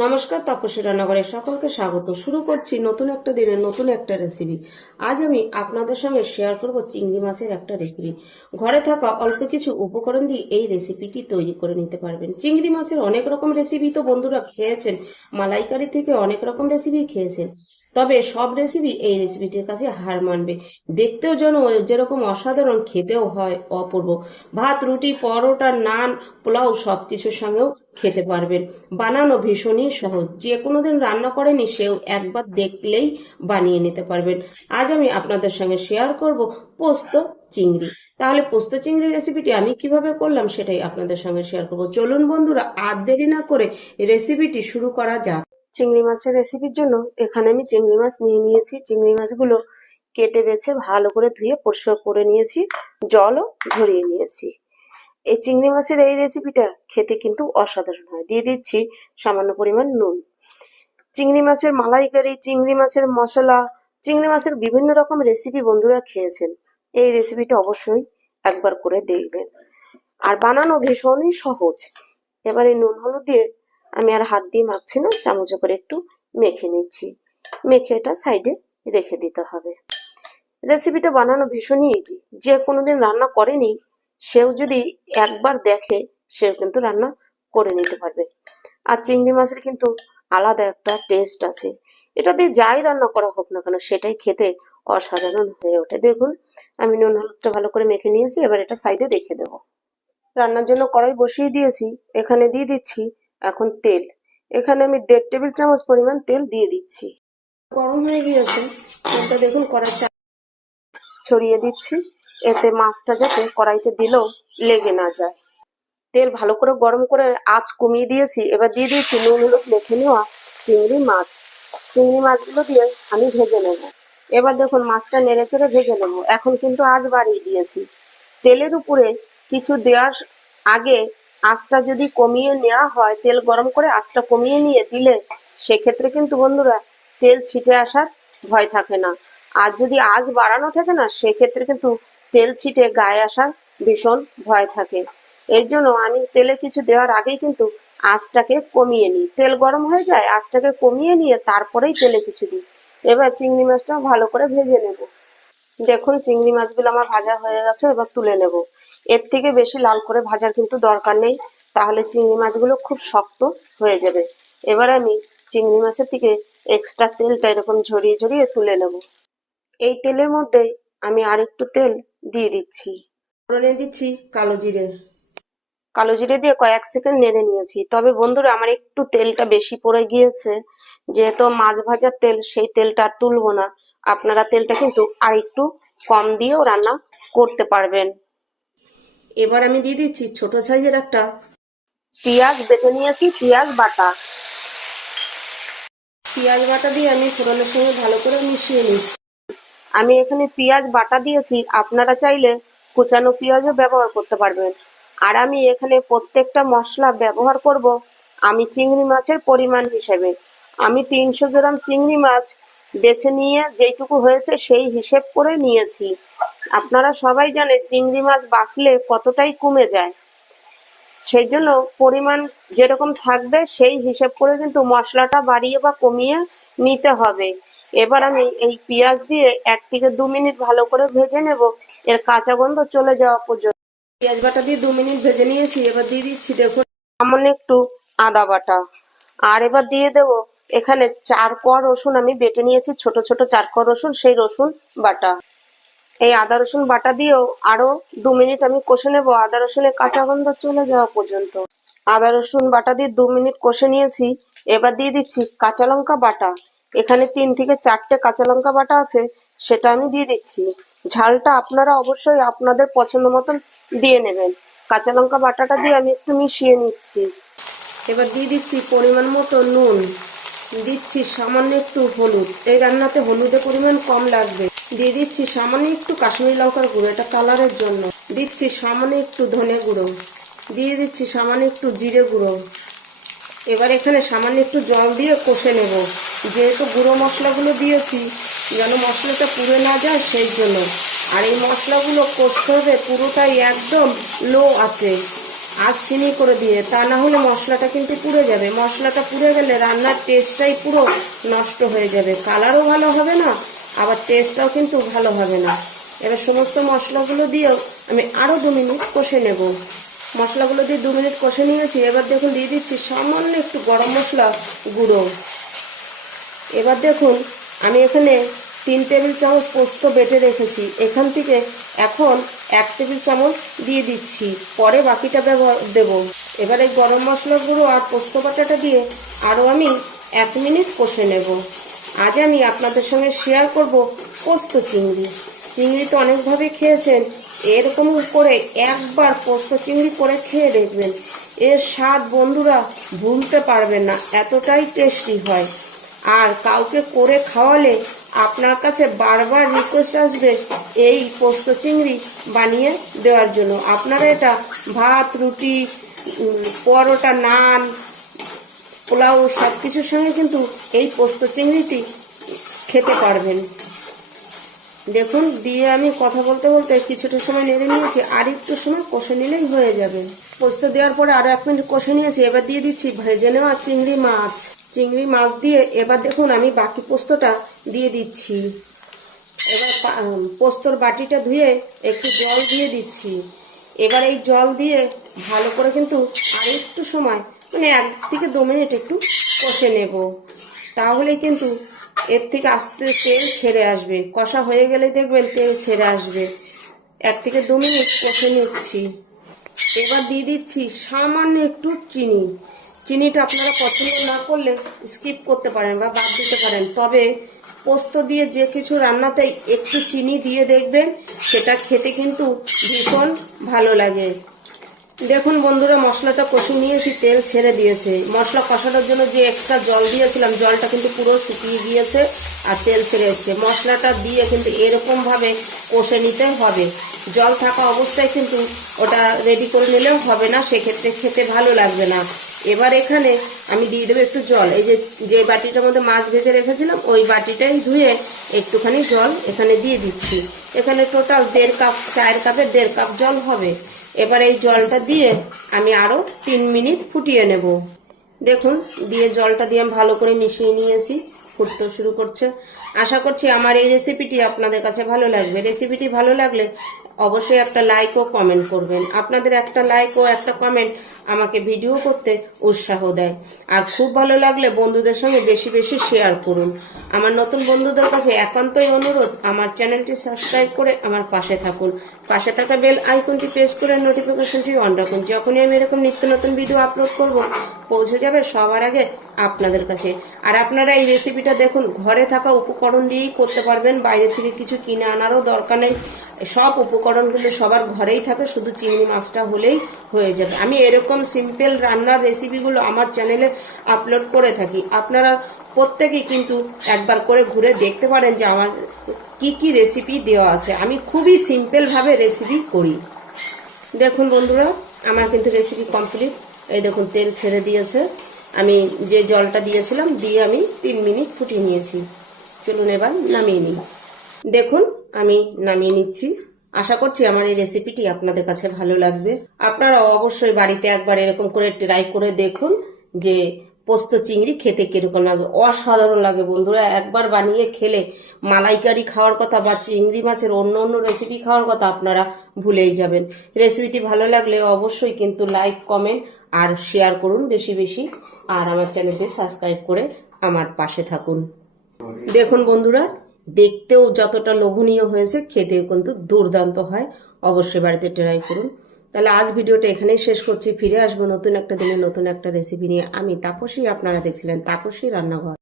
নমস্কার, তপস্বী রান্নাঘরে সকলকে স্বাগত। শুরু করছি নতুন একটা দিনের নতুন একটা রেসিপি। আজ আমি আপনাদের সঙ্গে শেয়ার করব চিংড়ি মাছের একটা রেসিপি। ঘরে থাকা অল্প কিছু উপকরণ দিয়ে এই রেসিপিটি তৈরি করে নিতে পারবেন। চিংড়ি মাছের অনেক রকম রেসিপি তো বন্ধুরা খেয়েছেন, মালাইকারি থেকে অনেক রকম রেসিপি খেয়েছেন, তবে সব রেসিপি এই রেসিপিটির কাছে হার মানবে। দেখতেও যেন যেরকম অসাধারণ, খেতেও হয় অপূর্ব। ভাত, রুটি, পরোটা, নান, পোলাও সব কিছুর সঙ্গেও খেতে পারবেন। বানানো ভীষণই সহজ, যে কোনো দিন রান্না করেনি সেও একবার দেখলেই বানিয়ে নিতে পারবেন। আজ আমি আপনাদের সঙ্গে শেয়ার করব পোস্ত চিংড়ি। তাহলে পোস্ত চিংড়ি রেসিপিটি আমি কিভাবে করলাম সেটাই আপনাদের সঙ্গে শেয়ার করব। চলুন বন্ধুরা, আর দেরি না করে রেসিপিটি শুরু করা যাক। চিংড়ি মাছের রেসিপির জন্য এখানে আমি চিংড়ি মাছ নিয়ে নিয়েছি। চিংড়ি মাছগুলো কেটে বেছে ভালো করে ধুয়ে পরিষ্কার করে নিয়েছি, জলও ঝরিয়ে নিয়েছি। এই চিংড়ি মাছের এই রেসিপিটা খেতে কিন্তু অসাধারণ হয়। দিয়ে দিচ্ছি সামান্য পরিমাণ নুন। চিংড়ি মাছের মালাইকারি, চিংড়ি মাছের মশলা, চিংড়ি মাছের বিভিন্ন রকম রেসিপি বন্ধুরা খেয়েছেন, এই রেসিপিটা অবশ্যই একবার করে দেখবেন। আর বানানো ভীষণই সহজ। এবারে নুন হলুদ দিয়ে আমি আর হাত দিয়ে মাখছি না, চামচে করে একটু মেখে নিচ্ছি। মেখে এটা সাইডে রেখে দিতে হবে। রেসিপিটা বানানো ভীষণই ইজি। যে কোনোদিন রান্না করেনি সেও যদি একবার দেখে সেও কিন্তু রান্না করে নিতে পারবে। আর চিংড়ি মাছের কিন্তু আলাদা একটা টেস্ট আছে। এটা দিয়ে যাই রান্না করা হোক না কেন সেটাই খেতে অসাধারণ হয়ে ওঠে। দেখুন, আমি নুন হলুদটা ভালো করে মেখে নিয়েছি। এবার এটা সাইডে রেখে দেবো। রান্নার জন্য কড়াই বসিয়ে দিয়েছি। এখানে দিয়ে দিচ্ছি এখন তেল। এখানে আমি 1.5 টেবিল চামচ পরিমাণ তেল দিয়ে দিচ্ছি। গরম হয়ে গিয়েছে, তেলটা দেখুন কড়াই ছড়িয়ে দিচ্ছি, এতে মাছটা যাতে কড়াইতে দিলেও লেগে না যায়। তেল ভালো করে গরম করে আঁচ কমিয়ে দিয়েছি। এবার দিয়ে দিয়েছি নুন হলুদ মেখে নেওয়া চিংড়ি মাছ। চিংড়ি মাছগুলো দিয়ে আমি ভেজে নেব। এবার দেখুন মাছটা নেড়ে চেড়ে ভেজে নেব। এখন কিন্তু আঁচ বাড়িয়ে দিয়েছি। তেলের উপরে কিছু দেওয়ার আগে আঁচটা যদি কমিয়ে নেওয়া হয়, তেল গরম করে আঁচটা কমিয়ে নিয়ে দিলে সেক্ষেত্রে কিন্তু বন্ধুরা তেল ছিটে আসার ভয় থাকে না। আর যদি আঁচ বাড়ানো থাকে না, সেক্ষেত্রে কিন্তু তেল ছিটে গায়ে আসার ভীষণ ভয় থাকে। এই জন্য আমি তেলে কিছু দেওয়ার আগেই কিন্তু আঁচটাকে কমিয়ে নিই। তেল গরম হয়ে যায়, আঁচটাকে কমিয়ে নিয়ে তারপরেই তেলে কিছু দিই। এবার চিংড়ি মাছটা ভালো করে ভেজে নেব। দেখুন চিংড়ি মাছগুলো আমার ভাজা হয়ে গেছে, এবার তুলে নেব। এর থেকে বেশি লাল করে ভাজার কিন্তু দরকার নেই, তাহলে চিংড়ি মাছগুলো খুব শক্ত হয়ে যাবে। এবার আমি চিংড়ি মাছের থেকে এক্সট্রা তেলটা এরকম ঝরিয়ে ঝরিয়ে তুলে নেব। এই তেলের মধ্যে আমি আর একটু তেল দিয়ে দিচ্ছি। ফোড়নে দিচ্ছি কালো জিরে। কালো জিরে দিয়ে কয়েক সেকেন্ড নেড়ে নিয়েছি। তবে বন্ধুরা আমার একটু তেলটা বেশি পড়ে গিয়েছে, যেহেতু মাছ ভাজার তেল, সেই তেলটা আর তুলবো না। আপনারা তেলটা কিন্তু আর একটু কম দিয়েও রান্না করতে পারবেন। এবার আমি দিয়ে দিচ্ছি ছোট সাইজের একটা পেঁয়াজ বেটে নিয়েছি, পেঁয়াজ বাটা। পেঁয়াজ বাটা দিয়ে আমি ফোড়নের সঙ্গে ভালো করে মিশিয়ে নিচ্ছি। আমি এখানে পেঁয়াজ বাটা দিয়েছি, আপনারা চাইলে কুচানো পেঁয়াজও ব্যবহার করতে পারবেন। আর আমি এখানে প্রত্যেকটা মশলা ব্যবহার করব আমি চিংড়ি মাছের পরিমাণ হিসেবে। আমি 300 গ্রাম চিংড়ি মাছ বেছে নিয়ে যেইটুকু হয়েছে সেই হিসেব করে নিয়েছি। আপনারা সবাই জানেন চিংড়ি মাছ বাছলে কতটাই কমে যায়, সেই জন্য পরিমাণ যেরকম থাকবে সেই হিসেব করে কিন্তু মশলাটা বাড়িয়ে বা কমিয়ে নিতে হবে। এবার আমি এই পেঁয়াজ দিয়ে 1 থেকে 2 মিনিট ভালো করে ভেজে নেব, এর কাঁচা গন্ধ চলে যাওয়া পর্যন্ত। পেঁয়াজ বাটা দিয়ে 2 মিনিট ভেজে নিয়েছি। এবার দিয়ে দিচ্ছি দেখুন সামান্য একটু আদা বাটা। আর এবার দিয়ে দেব এখানে 4 কোয়া রসুন আমি বেটে নিয়েছি, ছোট ছোট 4 কোয়া রসুন, সেই রসুন বাটা। এই আদা রসুন বাটা দিয়েও আরো 2 মিনিট আমি কষে নেব, আদা রসুনের কাঁচা গন্ধ চলে যাওয়া পর্যন্ত। আদা রসুন বাটা দিয়ে 2 মিনিট কষে নিয়েছি। এবার দিয়ে দিচ্ছি কাঁচা লঙ্কা বাটা। এখানে 3 থেকে 4টে কাঁচা লঙ্কা বাটা আছে, সেটা আমি দিয়ে দিচ্ছি। ঝালটা আপনারা অবশ্যই আপনাদের পছন্দ মতন দিয়ে নেবেন। কাঁচা লঙ্কা বাটাটা দিয়ে আমি একটু মিশিয়ে নিচ্ছি। এবার দিয়ে দিচ্ছি পরিমাণ মতো নুন, দিচ্ছি সামান্য একটু হলুদ। এই রান্নাতে হলুদের পরিমাণ কম লাগবে। দিয়ে দিচ্ছি সামান্য একটু কাশ্মীরি লঙ্কার গুঁড়ো, এটা কালারের জন্য। দিচ্ছি সামান্য একটু ধনে গুঁড়ো। দিয়ে দিচ্ছি সামান্য একটু জিরে গুঁড়ো। এবার এখানে সামান্য একটু জল দিয়ে কষে নেব। যেহেতু গুঁড়ো মশলাগুলো দিয়েছি, যেন মশলাটা পুড়ে না যায় সেই জন্য। আর এই মশলাগুলো কষতে হবে পুরোটাই একদম লো আছে। আর চিনি করে দিয়ে, তা না হলে মশলাটা কিন্তু পুড়ে যাবে। মশলাটা পুড়ে গেলে রান্নার টেস্টটাই পুরো নষ্ট হয়ে যাবে, কালারও ভালো হবে না, আবার টেস্টটাও কিন্তু ভালো হবে না। এবার সমস্ত মশলাগুলো দিয়েও আমি আরো 2 মিনিট কষে নেব। মশলাগুলো দিয়ে 2 মিনিট কষে নিয়েছি। এবার দেখুন দিয়ে দিচ্ছি সামান্য একটু গরম মশলা গুঁড়ো। এবার দেখুন আমি এখানে 3 টেবিল চামচ পোস্ত বেটে রেখেছি, এখান থেকে এখন 1 টেবিল চামচ দিয়ে দিচ্ছি, পরে বাকিটা ব্যবহার দেব। এবার এই গরম মশলা গুঁড়ো আর পোস্ত বাটাটা দিয়ে আরও আমি 1 মিনিট কষে নেব। আজ আমি আপনাদের সঙ্গে শেয়ার করব পোস্ত চিংড়ি। চিংড়ি তো অনেকভাবে খেয়েছেন, এরকম করে একবার পোস্ত চিংড়ি করে খেয়ে দেখবেন, এর স্বাদ বন্ধুরা ভুলতে পারবেন না, এতটাই টেস্টি হয়। আর কাউকে করে খাওয়ালে আপনার কাছে বারবার রিকোয়েস্ট আসবে এই পোস্ত চিংড়ি বানিয়ে দেওয়ার জন্য। আপনারা এটা ভাত, রুটি, পরোটা, নান, পোলাও সব কিছুর সঙ্গে কিন্তু এই পোস্ত চিংড়িটি খেতে পারবেন। দেখুন দিয়ে আমি কথা বলতে বলতে কিছুটা সময় নেড়ে নিয়েছি, আর একটু সময় কষে নিলেই হয়ে যাবে। পোস্ত দেওয়ার পরে আরো 1 মিনিট কষে নিয়েছি। এবার দিয়ে দিচ্ছি ভেজে নেওয়া চিংড়ি মাছ। চিংড়ি মাছ দিয়ে এবার দেখুন আমি বাকি পোস্তটা দিয়ে দিচ্ছি। এবার পোস্তর বাটিটা ধুয়ে একটু জল দিয়ে দিচ্ছি। এবার এই জল দিয়ে ভালো করে কিন্তু আর একটু সময়, মানে 1 থেকে 2 মিনিট একটু কষে নেব, তাহলে কিন্তু এর থেকে আস্তে তেল ছেড়ে আসবে। কষা হয়ে গেলে দেখবেন তেল ছেড়ে আসবে। 1 থেকে 2 মিনিট কষে নিচ্ছি। এবার দিয়ে দিচ্ছি সামান্য একটু চিনি। চিনিটা আপনারা পছন্দ না করলে স্কিপ করতে পারেন বা বাদ দিতে পারেন, তবে পোস্ত দিয়ে যে কিছু রান্নাতেই একটু চিনি দিয়ে দেখবেন, সেটা খেতে কিন্তু ভীষণ ভালো লাগে। দেখুন বন্ধুরা মশলাটা কষে নিয়েছি, তেল ছেড়ে দিয়েছে। মশলা কষানোর জন্য যে এক্সট্রা জল দিয়েছিলাম, জলটা কিন্তু পুরো শুকিয়ে গিয়েছে আর তেল ছেড়ে এসছে। মশলাটা দিয়ে কিন্তু এরকম ভাবে কষে নিতে হবে। জল থাকা অবস্থায় কিন্তু ওটা রেডি করে নিলেও হবে না, সেক্ষেত্রে খেতে ভালো লাগবে না। এবার এখানে আমি দিয়ে দেবো একটু জল। এই যে বাটিটার মধ্যে মাছ ভেজে রেখেছিলাম, ওই বাটিটাই ধুয়ে একটুখানি জল এখানে দিয়ে দিচ্ছি। এখানে টোটাল 1.5 কাপ, চায়ের কাপের 1.5 কাপ জল হবে। এবার এই জলটা দিয়ে আমি আরো 3 মিনিট ফুটিয়ে নেব। দেখুন দিয়ে জলটা দিয়ে আমি ভালো করে মিশিয়ে নিয়েছি, ফুটতে শুরু করছে। আশা করছি আমার এই রেসিপিটি আপনাদের কাছে ভালো লাগবে। রেসিপিটি ভালো লাগলে অবশ্যই একটা লাইক ও কমেন্ট করবেন। আপনাদের একটা লাইক ও একটা কমেন্ট আমাকে ভিডিও করতে উৎসাহ দেয়। আর খুব ভালো লাগলে বন্ধুদের সঙ্গে বেশি বেশি শেয়ার করুন। আমার নতুন বন্ধুদের কাছে একান্তই অনুরোধ, আমার চ্যানেলটি সাবস্ক্রাইব করে আমার পাশে থাকুন। পাশে থাকা বেল আইকনটি প্রেস করে নোটিফিকেশনটি অন রাখুন। যখনই আমি এরকম নিত্য নতুন ভিডিও আপলোড করব, পৌঁছে যাবে সবার আগে আপনাদের কাছে। আর আপনারা এই রেসিপিটা দেখুন ঘরে থাকা উপকরণ দিয়েই করতে পারবেন, বাইরে থেকে কিছু কিনে আনারও দরকার নেই। সব উপকরণগুলো সবার ঘরেই থাকে, শুধু চিংড়ি মাছটা হলেই হয়ে যাবে। আমি এরকম সিম্পল রান্নার রেসিপিগুলো আমার চ্যানেলে আপলোড করে থাকি। আপনারা প্রত্যেকেই কিন্তু একবার করে ঘুরে দেখতে পারেন যে আমার কি কি রেসিপি দেওয়া আছে। আমি খুবই সিম্পল ভাবে রেসিপি করি। দেখুন বন্ধুরা আমার কিন্তু রেসিপি কমপ্লিট। এই দেখুন তেল ছেড়ে দিয়েছে। আমি যে জলটা দিয়েছিলাম দিয়ে আমি 3 মিনিট ফুটিয়ে নিয়েছি। চলুন এবার নামিয়ে নিই। দেখুন আমি নামিয়ে নিচ্ছি। আশা করছি আমার এই রেসিপিটি আপনাদের কাছে ভালো লাগবে। আপনারা অবশ্যই বাড়িতে একবার এরকম করে ট্রাই করে দেখুন যে পোস্ত চিংড়ি খেতে কিরকম লাগে। অসাধারণ লাগে বন্ধুরা, একবার বানিয়ে খেলে মালাইকারি খাওয়ার কথা বা চিংড়ি মাছের অন্য অন্য রেসিপি খাওয়ার কথা আপনারা ভুলেই যাবেন। রেসিপিটি ভালো লাগলে অবশ্যই কিন্তু লাইক, কমেন্ট আর শেয়ার করুন বেশি বেশি। আর আমার চ্যানেলটি সাবস্ক্রাইব করে আমার পাশে থাকুন। দেখুন বন্ধুরা দেখতেও যতটা লোভনীয় হয়েছে, খেতেও কিন্তু দুর্দান্ত হয়। অবশ্যই বাড়িতে ট্রাই করুন। তাহলে আজ ভিডিওটা এখানেই শেষ করছি। ফিরে আসবো নতুন একটা দিনে নতুন একটা রেসিপি নিয়ে। আমি তাপসী, আপনারা দেখছিলেন তাপসী রান্নাঘর।